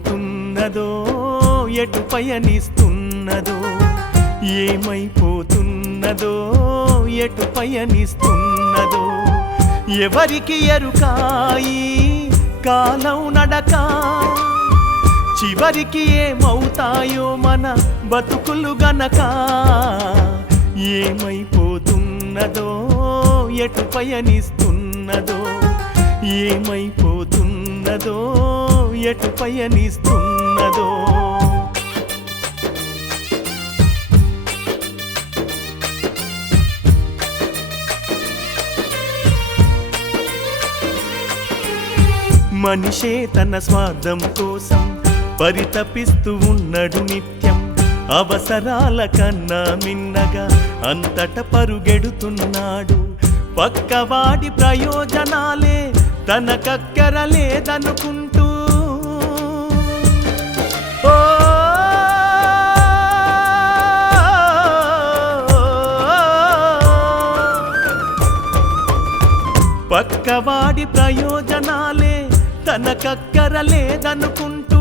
ఏమైపోతున్నదో ఎటు పయనిస్తున్నదో ఏమైపోతున్నదో ఎటు పయనిస్తున్నదో ఎవరికి ఎరుకాయి కాలం నడక చివరికి ఏమవుతాయో మన బతుకులు గనక ఏమైపోతున్నదో ఎటు పయనిస్తున్నదో ఏమైపోతున్నదో ఎటు పయనిస్తున్నదో మనిషే తన స్వార్థం కోసం పరితపిస్తూ ఉన్నడు నిత్యం అవసరాల కన్నా మిన్నగా అంతట పరుగెడుతున్నాడు పక్కవాడి ప్రయోజనాలే తనకక్కరలేదనుకుంటూ పక్కవాడి ప్రయోజనాలే తనకక్కరలేదనుకుంటూ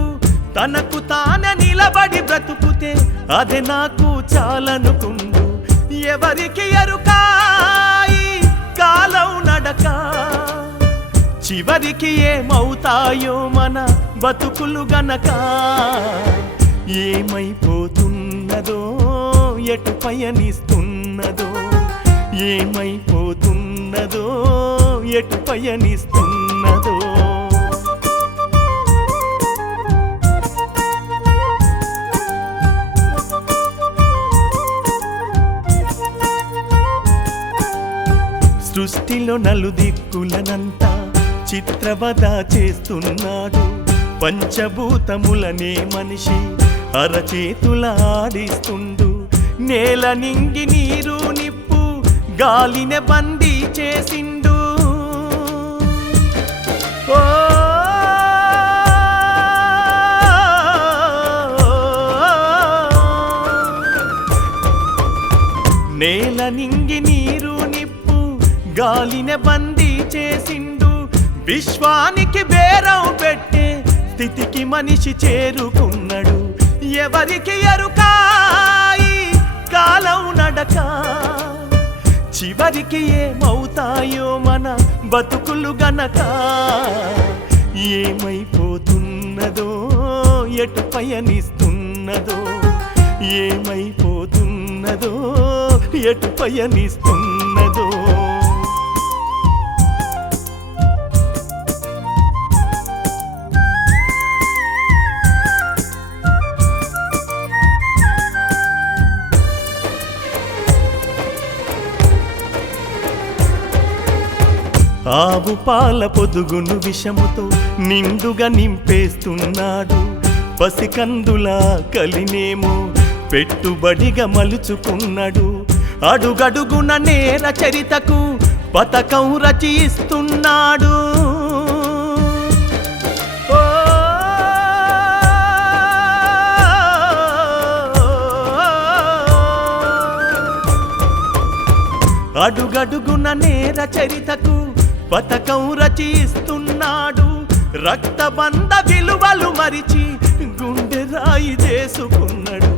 తనకు తానే నిలబడి బ్రతుకుతే అది నాకు చాలనుకుంటూ ఎవరికి ఎరుకాయి కాలం నడక చివరికి ఏమవుతాయో మన బతుకులు గనక ఏమైపోతున్నదో ఎటు పయనిస్తున్నదో ఏమైపోతున్నదో ఎటు పయనిస్తున్నదో సృష్టిలో నలుదిక్కులనంతా చిత్రవద చేస్తున్నాడు పంచభూతములనే మనిషి అరచేతుల ఆడిస్తుండు నేల నింగి నీరు నిప్పు గాలినే బందీ చేసిండు నేల నింగి నీరు నిప్పు గాలినే బందీ చేసిండు విశ్వానికి బేరం పెట్టే స్థితికి మనిషి చేరుకున్నాడు ఎవరికి ఎరుకాయి కాలం నడక చివరికి ఏమవుతాయో మన బతుకులు గనక ఏమైపోతున్నదో ఎటు పయనిస్తున్నదో ఏమైపోతున్నదో ఎటు పయనిస్తున్నదో ఆవు పాల పొదుగును విషముతో నిండుగా నింపేస్తున్నాడు పసికందుల కలినేమో పెట్టుబడిగా మలుచుకున్నాడు అడుగడుగున నేర చరితకు పతకం రచిస్తున్నాడు అడుగడుగున నేర చరితకు పతకం రచిస్తున్నాడు రక్తబంధ విలువలు మరిచి గుండె రాయి చేసుకున్నాడు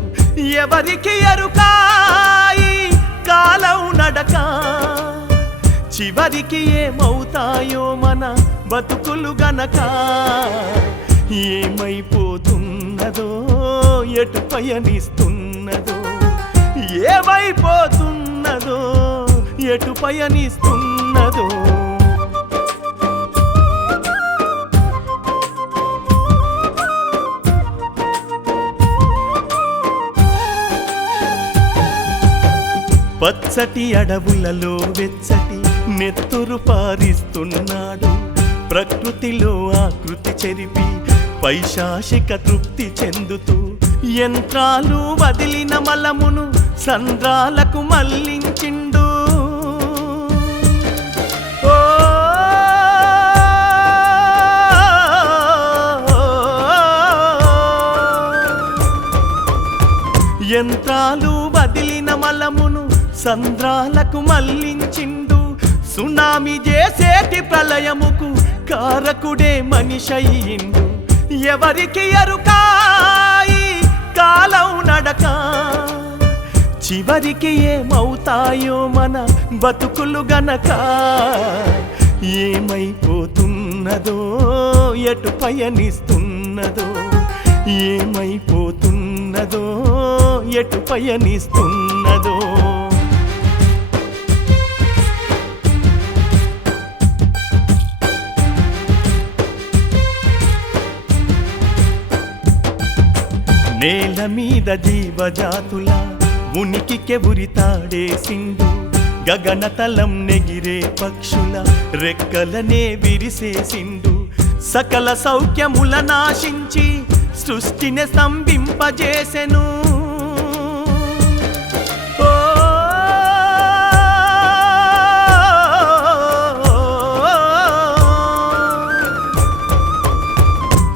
ఎవరికి ఎరుకాయి కాలం నడక చివరికి ఏమవుతాయో మన బతుకులు గనక ఏమైపోతున్నదో ఎటు పయనిస్తున్నదో ఏమైపోతున్నదో ఎటు పయనిస్తున్నదో పచ్చటి అడవులలో వెచ్చటి నెత్తురు పారిస్తున్నాడు ప్రకృతిలో ఆకృతి చెరిపి పైశాచిక తృప్తి చెందుతూ యంత్రాలు వదిలిన మలమును సంద్రాలకు మళ్లించిండు యంత్రాలు వదిలిన మలమును సంద్రాలకు మళ్లించిండు సునామీ చేసేటి ప్రళయముకు కారకుడే మనిషయ్యిండు ఎవరికి ఎరుకాయి కాలం నడక చివరికి ఏమవుతాయో మన బతుకులు గనక ఏమైపోతున్నదో ఎటు పయనిస్తున్నదో ఏమైపోతున్నదో ఎటు పయనిస్తున్నదో నేల మీద జీవజాతుల ఉనికికే ఉరితాడేసిండు గగనతలం నెగిరే పక్షుల రెక్కలనే విరిసేసిండు సకల సౌఖ్యముల నాశించి సృష్టిని స్తంభింపజేసెను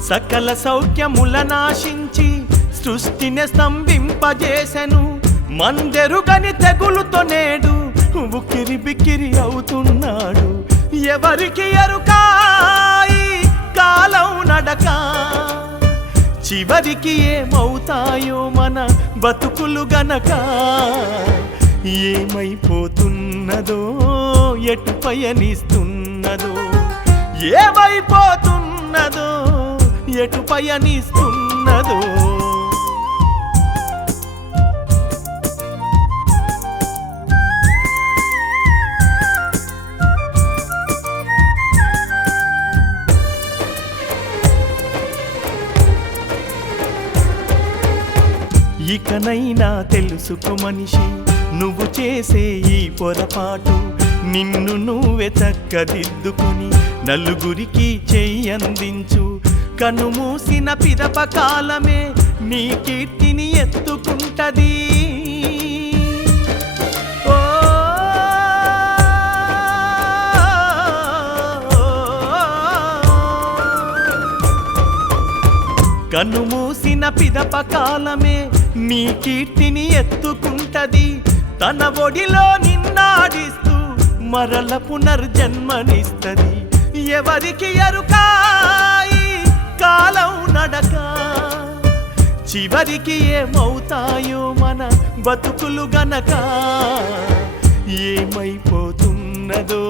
సకల సౌఖ్యముల నాశించి సృష్టిని స్తంభింపజేసెను మందెరుగని తెగులుతో నేడు ఉక్కిరి బిక్కిరి అవుతున్నాడు ఎవరికి ఎరుకాయి కాలం నడక చివరికి ఏమవుతాయో మన బతుకులు గనక ఏమైపోతున్నదో ఎటు పయనిస్తున్నదో ఏమైపోతున్నదో ఎటు పయనిస్తున్నదో ఇకనైనా తెలుసుకో మనిషి నువ్వు చేసే ఈ పొరపాటు నిన్ను నువ్వే చక్కదిద్దుకొని నలుగురికి చెయ్యందించు కనుమూసిన పిదప కాలమే నీ కీర్తిని ఎత్తుకుంటది కనుమూసిన పిదప కాలమే నీ కీర్తిని ఎత్తుకుంటది తన ఒడిలో నిన్నాడిస్తూ మరల పునర్జన్మనిస్తది ఎవరికి ఎరుకాయి కాలం నడక చివరికి ఏమవుతాయో మన బతుకులు గనక ఏమైపోతున్నదో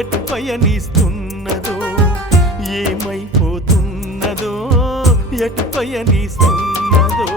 ఎటు పయనిస్తున్నదో ఏమైపోతున్నదో ఎటు పయనిస్తున్నదో